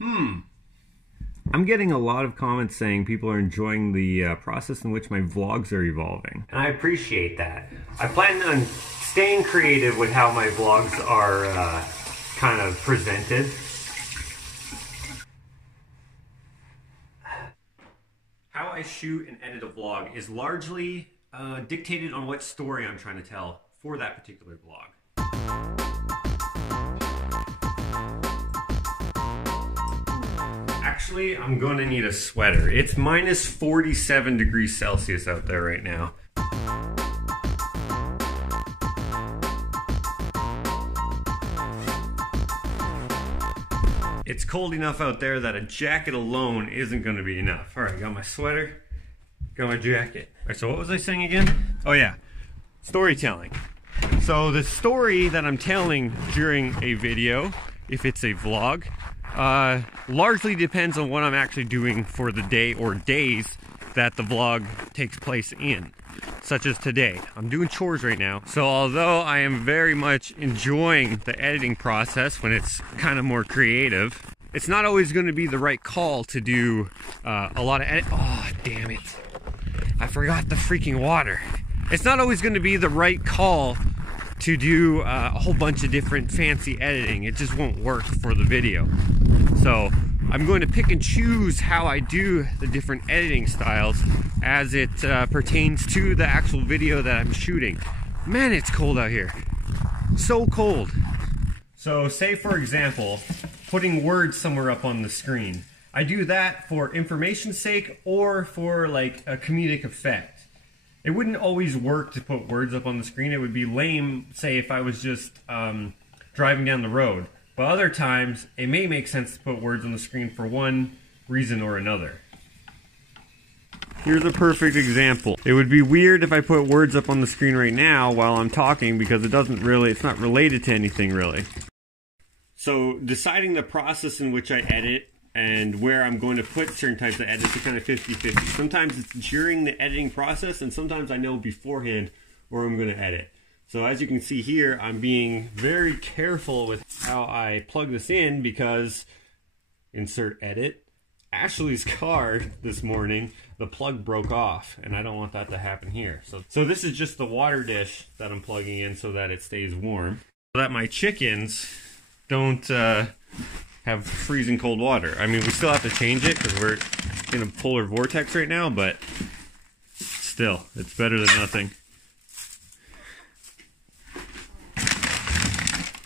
I'm getting a lot of comments saying people are enjoying the process in which my vlogs are evolving. And I appreciate that. I plan on staying creative with how my vlogs are kind of presented. How I shoot and edit a vlog is largely dictated on what story I'm trying to tell for that particular vlog. Actually, I'm going to need a sweater. It's minus 47 degrees Celsius out there right now. It's cold enough out there that a jacket alone isn't going to be enough. All right, got my sweater, got my jacket. All right, so what was I saying again? Oh yeah, storytelling. So the story that I'm telling during a video, if it's a vlog, largely depends on what I'm actually doing for the day or days that the vlog takes place in. Such as today. I'm doing chores right now. So although I am very much enjoying the editing process when it's kind of more creative, it's not always going to be the right call to do a lot of edit. Oh, damn it. I forgot the freaking water. It's not always going to be the right call to do a whole bunch of different fancy editing. It just won't work for the video. So I'm going to pick and choose how I do the different editing styles as it pertains to the actual video that I'm shooting. Man, it's cold out here. So cold. So say for example, putting words somewhere up on the screen. I do that for information's sake or for like a comedic effect. It wouldn't always work to put words up on the screen. It would be lame, say, if I was just driving down the road. But other times, it may make sense to put words on the screen for one reason or another. Here's a perfect example. It would be weird if I put words up on the screen right now while I'm talking because it's not related to anything really. So deciding the process in which I edit and where I'm going to put certain types of edits are kind of 50-50. Sometimes it's during the editing process, and sometimes I know beforehand where I'm going to edit. So as you can see here, I'm being very careful with how I plug this in because, insert edit, Ashley's car this morning, the plug broke off, and I don't want that to happen here. So this is just the water dish that I'm plugging in so that it stays warm, so that my chickens don't have freezing cold water. I mean, we still have to change it because we're in a polar vortex right now, but still, it's better than nothing.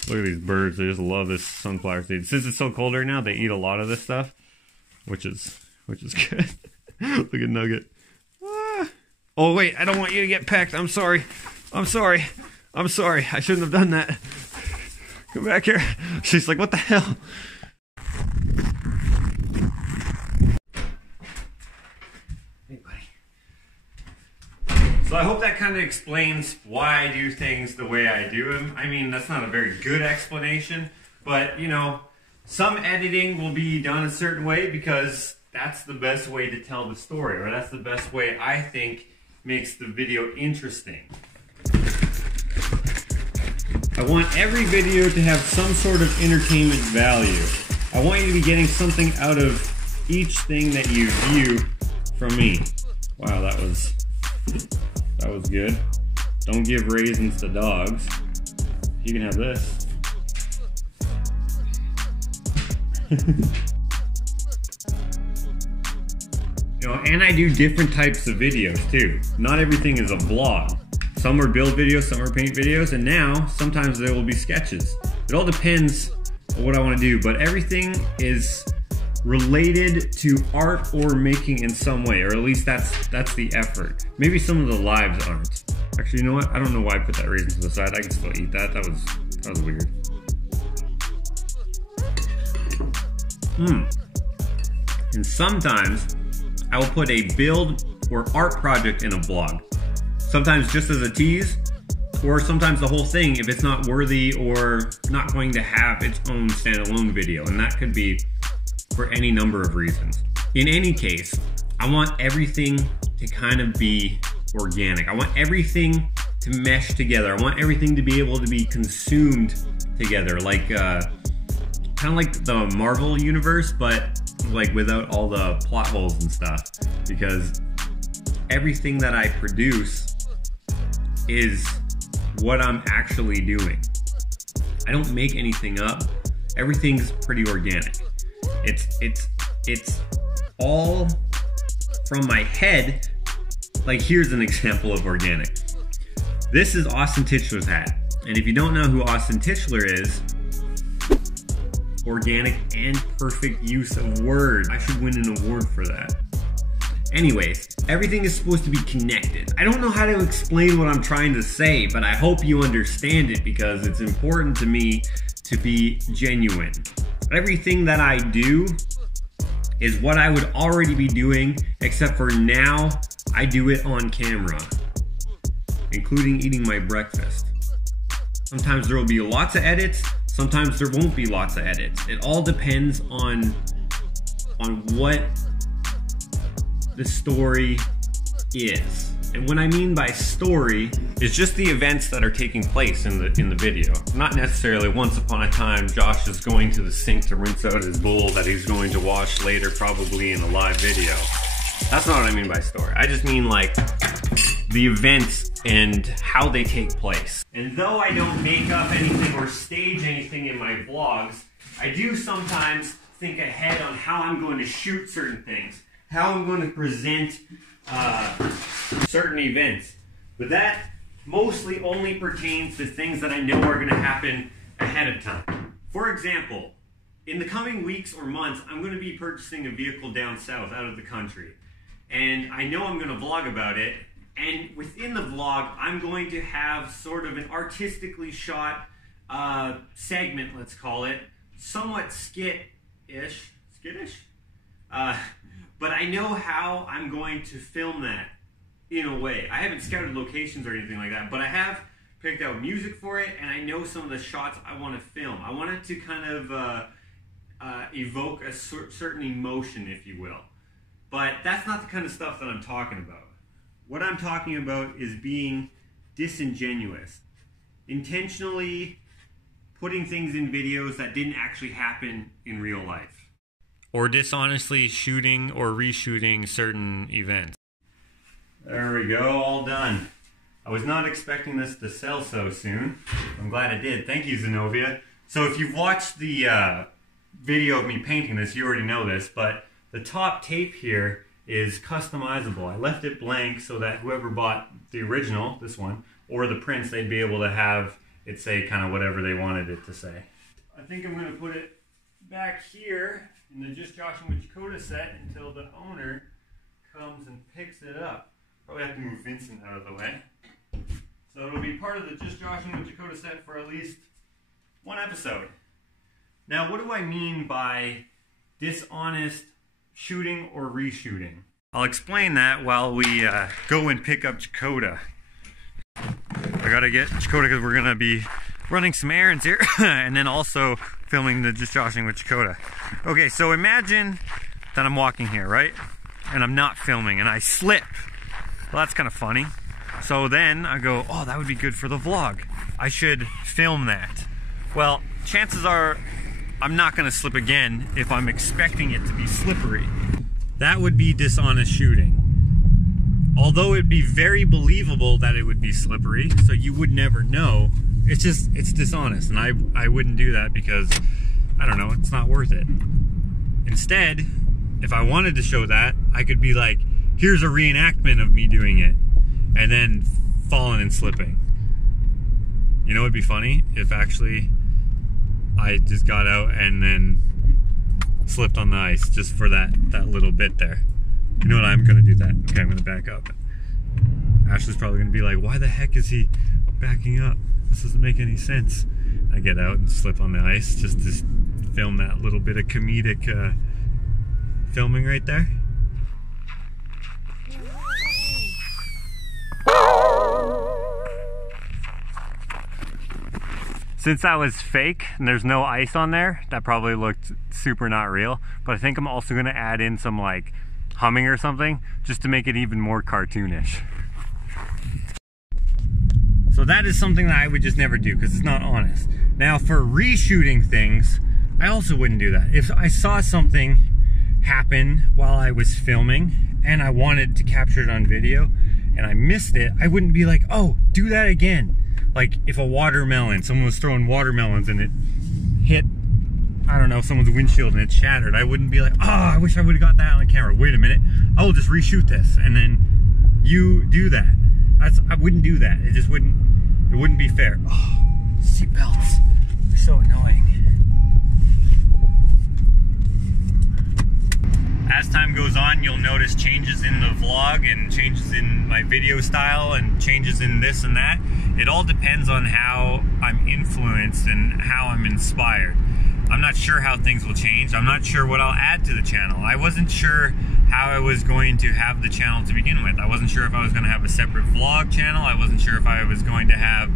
Look at these birds, they just love this sunflower seed. Since it's so cold right now, they eat a lot of this stuff, which is good. Look at Nugget. Ah. Oh wait, I don't want you to get pecked. I'm sorry. I'm sorry. I'm sorry. I shouldn't have done that. Come back here. She's like, what the hell? So I hope that kind of explains why I do things the way I do them. I mean, that's not a very good explanation, but you know, some editing will be done a certain way because that's the best way to tell the story, or that's the best way I think makes the video interesting. I want every video to have some sort of entertainment value. I want you to be getting something out of each thing that you view from me. Wow, that was good. Don't give raisins to dogs. You can have this. You know, and I do different types of videos too. Not everything is a vlog. Some are build videos, some are paint videos, and now sometimes there will be sketches. It all depends on what I want to do, but everything is related to art or making in some way, or at least that's the effort. Maybe some of the lives aren't. Actually, you know what? I don't know why I put that raisin to the side. I can still eat that. That was weird. And sometimes I will put a build or art project in a vlog. Sometimes just as a tease, or sometimes the whole thing if it's not worthy or not going to have its own standalone video, and that could be for any number of reasons. In any case, I want everything to kind of be organic. I want everything to mesh together. I want everything to be able to be consumed together, like kind of like the Marvel universe, but like without all the plot holes and stuff, because everything that I produce is what I'm actually doing. I don't make anything up. Everything's pretty organic. It's all from my head. Like, here's an example of organic. This is Austin Tischler's hat. And if you don't know who Austin Tischler is, organic and perfect use of words. I should win an award for that. Anyways, everything is supposed to be connected. I don't know how to explain what I'm trying to say, but I hope you understand it because it's important to me to be genuine. Everything that I do is what I would already be doing, except for now I do it on camera, including eating my breakfast. Sometimes there will be lots of edits, sometimes there won't be lots of edits. It all depends on what the story is. And what I mean by story is just the events that are taking place in the video. Not necessarily once upon a time Josh is going to the sink to rinse out his bowl that he's going to wash later, probably in a live video. That's not what I mean by story. I just mean like the events and how they take place. And though I don't make up anything or stage anything in my vlogs, I do sometimes think ahead on how I'm going to shoot certain things, how I'm going to present certain events. But that mostly only pertains to things that I know are going to happen ahead of time. For example, in the coming weeks or months, I'm going to be purchasing a vehicle down south out of the country. And I know I'm going to vlog about it. And within the vlog, I'm going to have sort of an artistically shot segment, let's call it, somewhat skittish, but I know how I'm going to film that in a way. I haven't scouted locations or anything like that, but I have picked out music for it, and I know some of the shots I want to film. I want it to kind of evoke a certain emotion, if you will. But that's not the kind of stuff that I'm talking about. What I'm talking about is being disingenuous. Intentionally putting things in videos that didn't actually happen in real life. Or dishonestly shooting or reshooting certain events. There we go, all done. I was not expecting this to sell so soon. I'm glad it did. Thank you, Zenobia. So if you've watched the video of me painting this, you already know this, but the top tape here is customizable. I left it blank so that whoever bought the original, this one, or the prints, they'd be able to have it say kind of whatever they wanted it to say. I think I'm going to put it back here in the Just Joshing with Chakotay set until the owner comes and picks it up. Probably have to move Vincent out of the way. So it'll be part of the Just Joshing with Chakotay set for at least one episode. Now, what do I mean by dishonest shooting or reshooting? I'll explain that while we go and pick up Chakotay. I gotta get Chakotay because we're gonna be running some errands here and then also filming the Just Joshing with Chakotay. Okay, so imagine that I'm walking here, right? And I'm not filming and I slip. Well, that's kind of funny. So then I go, oh, that would be good for the vlog. I should film that. Well, chances are I'm not gonna slip again if I'm expecting it to be slippery. That would be dishonest shooting. Although it'd be very believable that it would be slippery, so you would never know, it's dishonest, and I wouldn't do that because, I don't know, it's not worth it. Instead, if I wanted to show that, I could be like, here's a reenactment of me doing it, and then falling and slipping. You know what'd be funny? If actually I just got out and then slipped on the ice just for that little bit there. You know what, I'm gonna do that. Okay, I'm gonna back up. Ashley's probably gonna be like, why the heck is he backing up? This doesn't make any sense. I get out and slip on the ice just to film that little bit of comedic filming right there. Since that was fake and there's no ice on there, that probably looked super not real. But I think I'm also gonna add in some like humming or something just to make it even more cartoonish. So that is something that I would just never do because it's not honest. Now for reshooting things, I also wouldn't do that. If I saw something happen while I was filming and I wanted to capture it on video and I missed it, I wouldn't be like, oh, do that again. Like if a watermelon, someone was throwing watermelons and it hit, I don't know, someone's windshield and it shattered, I wouldn't be like, oh, I wish I would have got that on camera. Wait a minute, I will just reshoot this, and then you do that. I wouldn't do that. It just wouldn't, it wouldn't be fair. Oh, seatbelts, they're so annoying. As time goes on, you'll notice changes in the vlog and changes in my video style and changes in this and that. It all depends on how I'm influenced and how I'm inspired. I'm not sure how things will change. I'm not sure what I'll add to the channel. I wasn't sure how I was going to have the channel to begin with. I wasn't sure if I was going to have a separate vlog channel. I wasn't sure if I was going to have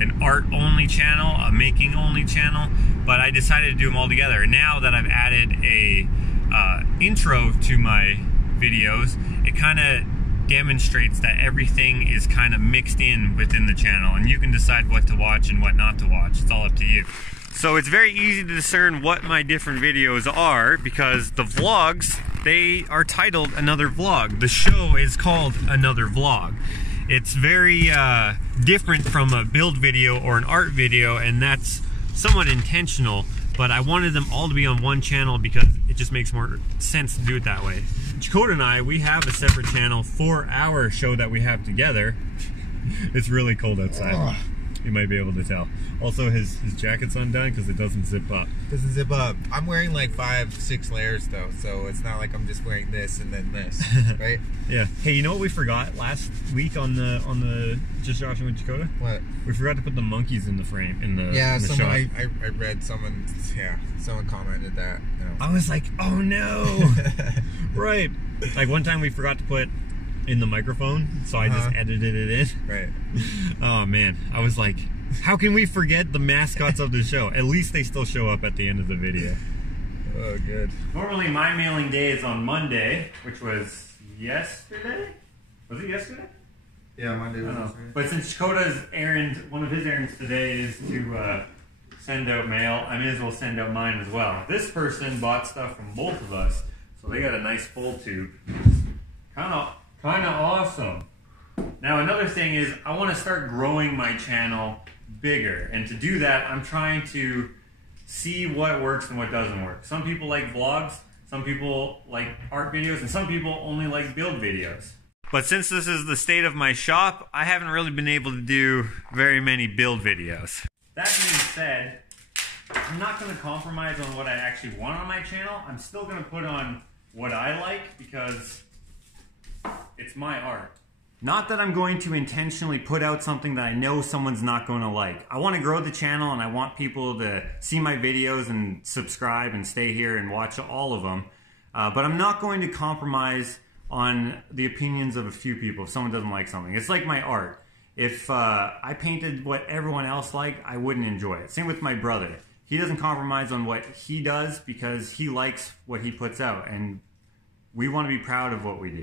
an art-only channel, a making-only channel, but I decided to do them all together. And now that I've added a intro to my videos, it kind of demonstrates that everything is kind of mixed in within the channel, and you can decide what to watch and what not to watch. It's all up to you. So it's very easy to discern what my different videos are, because the vlogs, they are titled Another Vlog. The show is called Another Vlog. It's very different from a build video or an art video, and that's somewhat intentional, but I wanted them all to be on one channel because it just makes more sense to do it that way. Dakota and I, we have a separate channel for our show that we have together. It's really cold outside. You might be able to tell. Also, his jacket's undone because it doesn't zip up. Doesn't zip up. I'm wearing like 5-6 layers though, so it's not like I'm just wearing this and then this, right? Yeah. Hey, you know what we forgot last week on the Just Joshing with Dakota? What? We forgot to put the monkeys in the frame in the someone shot. I read someone commented that. You know. I was like, oh no. Right. Like one time we forgot to put in the microphone, so I just edited it in. Right. Oh man, I was like, how can we forget the mascots of the show? At least they still show up at the end of the video. Oh, good. Normally my mailing day is on Monday, which was yesterday? Was it yesterday? Yeah, Monday was yesterday. But since Dakota's errand, one of his errands today is to send out mail, I may as well send out mine as well. This person bought stuff from both of us, so they got a nice full tube. Kind of awesome. Now another thing is I want to start growing my channel bigger, and to do that I'm trying to see what works and what doesn't work. Some people like vlogs, some people like art videos, and some people only like build videos. But since this is the state of my shop, I haven't really been able to do very many build videos. That being said, I'm not going to compromise on what I actually want on my channel. I'm still going to put on what I like because it's my art. Not that I'm going to intentionally put out something that I know someone's not going to like. I want to grow the channel and I want people to see my videos and subscribe and stay here and watch all of them. But I'm not going to compromise on the opinions of a few people if someone doesn't like something. It's like my art. If I painted what everyone else liked, I wouldn't enjoy it. Same with my brother. He doesn't compromise on what he does because he likes what he puts out, and we want to be proud of what we do.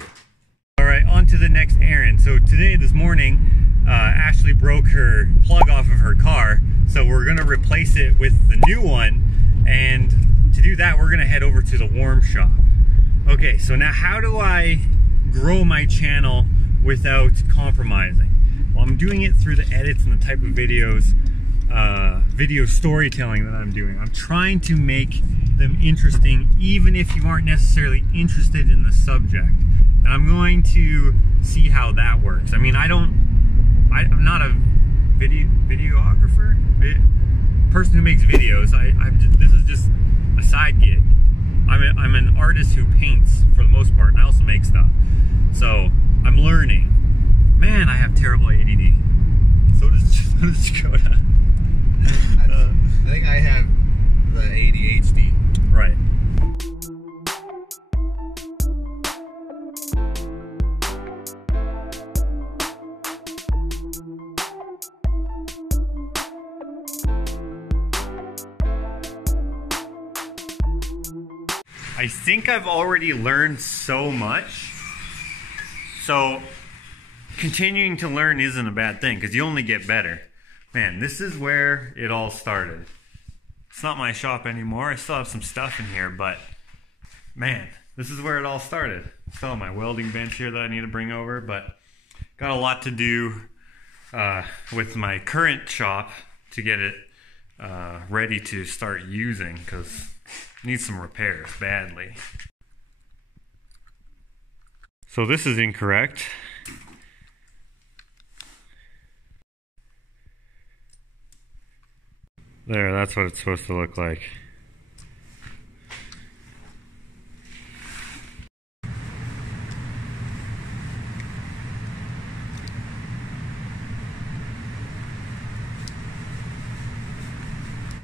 Alright, on to the next errand. So today, this morning, Ashley broke her plug off of her car, so we're going to replace it with the new one, and to do that we're going to head over to the warm shop. Okay, so now how do I grow my channel without compromising? Well, I'm doing it through the edits and the type of videos, video storytelling that I'm doing. I'm trying to make them interesting even if you aren't necessarily interested in the subject. And I'm going to see how that works. I mean, I'm not a videographer, person who makes videos. This is just a side gig. I'm an artist who paints for the most part, and I also make stuff. So I'm learning. Man, I have terrible ADD. So does Dakota. I think I have the ADHD. Right. I think I've already learned so much, so continuing to learn isn't a bad thing because you only get better. Man, this is where it all started. It's not my shop anymore. I still have some stuff in here, but man, this is where it all started. Still have my welding bench here that I need to bring over, but got a lot to do with my current shop to get it ready to start using, because it needs some repairs badly. So this is incorrect. There, that's what it's supposed to look like.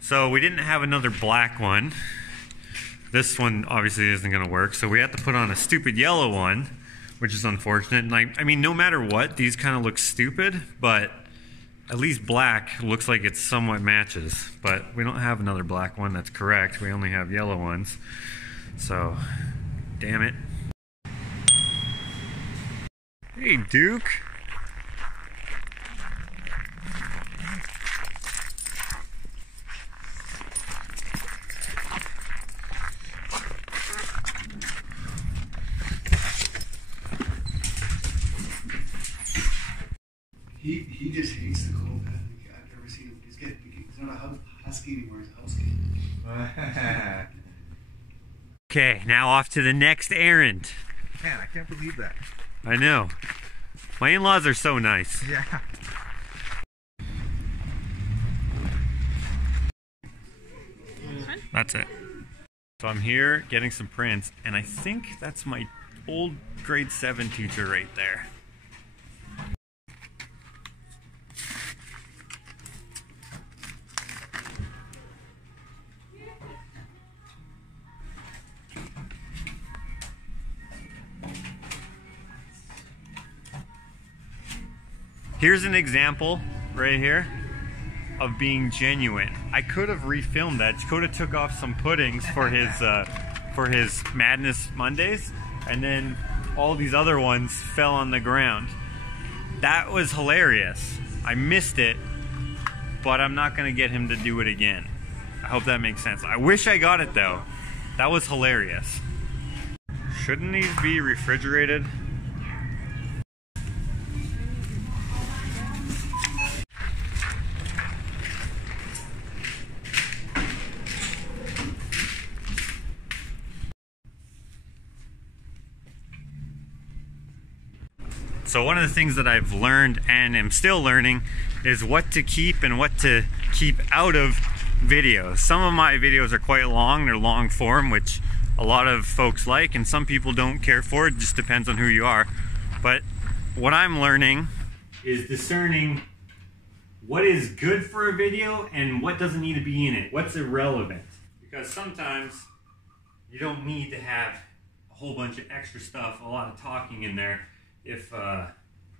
So we didn't have another black one. This one obviously isn't going to work, so we have to put on a stupid yellow one, which is unfortunate. And I mean, no matter what, these kind of look stupid, but at least black looks like it somewhat matches. But we don't have another black one that's correct. We only have yellow ones. So, damn it. Hey, Duke. He just hates the cold. I've never seen him. He's not a husky anymore. He's a husky. Okay, now off to the next errand. Man, I can't believe that. I know. My in-laws are so nice. Yeah. That's it. So I'm here getting some prints, and I think that's my old grade 7 teacher right there. Here's an example right here of being genuine. I could have refilmed that. Dakota took off some puddings for his Madness Mondays, and then all these other ones fell on the ground. That was hilarious. I missed it, but I'm not gonna get him to do it again. I hope that makes sense. I wish I got it though. That was hilarious. Shouldn't these be refrigerated? So one of the things that I've learned and am still learning is what to keep and what to keep out of videos. Some of my videos are quite long, they're long form, which a lot of folks like, and some people don't care for it. It just depends on who you are. But what I'm learning is discerning what is good for a video and what doesn't need to be in it, what's irrelevant. Because sometimes you don't need to have a whole bunch of extra stuff, a lot of talking in there, if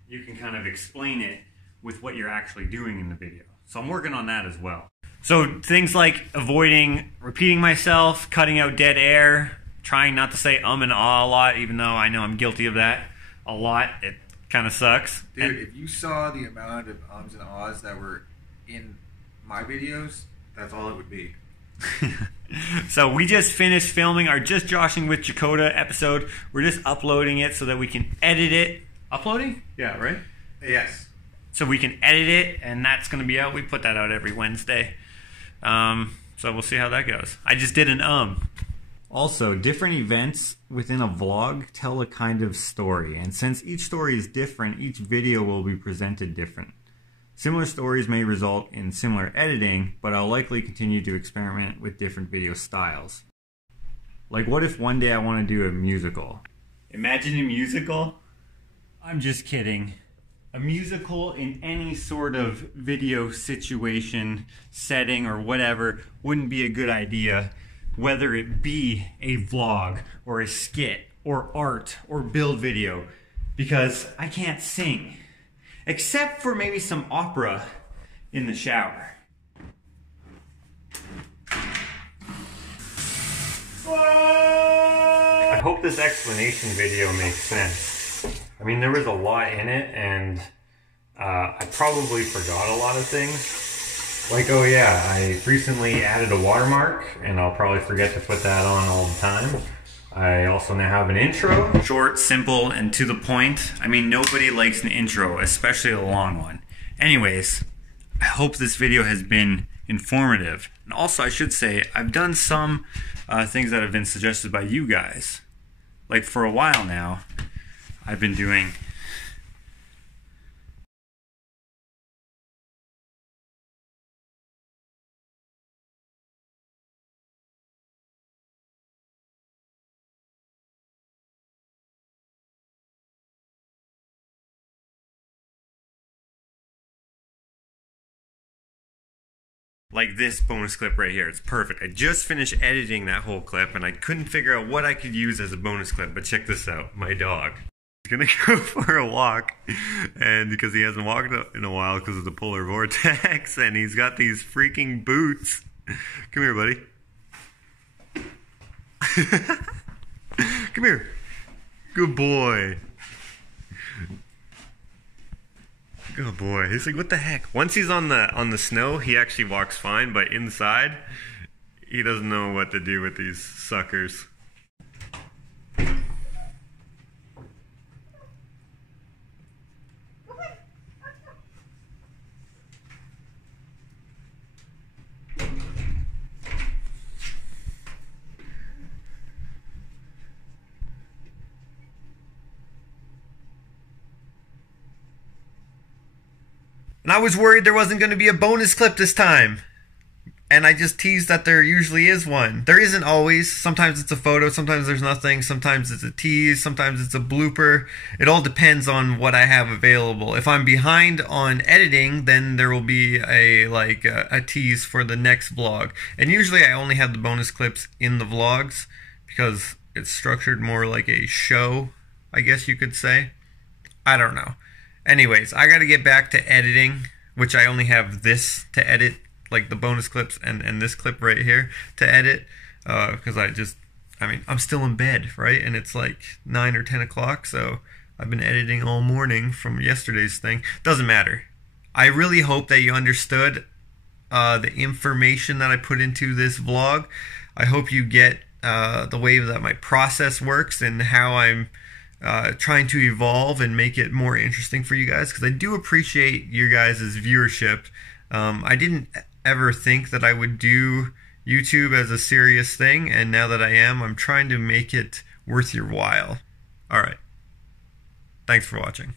you can kind of explain it with what you're actually doing in the video. So I'm working on that as well. So things like avoiding repeating myself, cutting out dead air, trying not to say and ah a lot, even though I know I'm guilty of that a lot. It kind of sucks. Dude, and if you saw the amount of ums and ahs that were in my videos, that's all it would be. So we just finished filming our Just Joshing with Dakota episode. We're just uploading it so that we can edit it. Uploading? Yeah, right? Yes. So we can edit it, and that's going to be out. We put that out every Wednesday. So we'll see how that goes. I just did an Also, different events within a vlog tell a kind of story. And since each story is different, each video will be presented different. Similar stories may result in similar editing, but I'll likely continue to experiment with different video styles. Like, what if one day I want to do a musical? Imagine a musical? I'm just kidding. A musical in any sort of video situation, setting, or whatever wouldn't be a good idea, whether it be a vlog, or a skit, or art, or build video, because I can't sing. Except for maybe some opera in the shower. I hope this explanation video makes sense. I mean, there was a lot in it, and I probably forgot a lot of things. Like, oh yeah, I recently added a watermark, and I'll probably forget to put that on all the time. I also now have an intro. Short, simple, and to the point. I mean, nobody likes an intro, especially a long one. Anyways, I hope this video has been informative. And also, I should say, I've done some things that have been suggested by you guys. Like, for a while now, I've been doing... like this bonus clip right here. It's perfect. I just finished editing that whole clip and I couldn't figure out what I could use as a bonus clip, but check this out. My dog is gonna go for a walk, and because he hasn't walked in a while because of the polar vortex, and he's got these freaking boots. Come here, buddy. Come here. Good boy. Good boy. He's like, what the heck? Once he's on the snow, he actually walks fine, but inside, he doesn't know what to do with these suckers. And I was worried there wasn't going to be a bonus clip this time. And I just teased that there usually is one. There isn't always. Sometimes it's a photo, sometimes there's nothing, sometimes it's a tease, sometimes it's a blooper. It all depends on what I have available. If I'm behind on editing, then there will be a tease for the next vlog. And usually I only have the bonus clips in the vlogs because it's structured more like a show, I guess you could say. I don't know. Anyways, I got to get back to editing, which I only have this to edit, like the bonus clips and this clip right here to edit, because I'm still in bed, right? And it's like 9 or 10 o'clock, so I've been editing all morning from yesterday's thing. Doesn't matter. I really hope that you understood the information that I put into this vlog. I hope you get the way that my process works and how I'm trying to evolve and make it more interesting for you guys, because I do appreciate your guys' viewership. I didn't ever think that I would do YouTube as a serious thing, and now that I am, I'm trying to make it worth your while. Alright. Thanks for watching.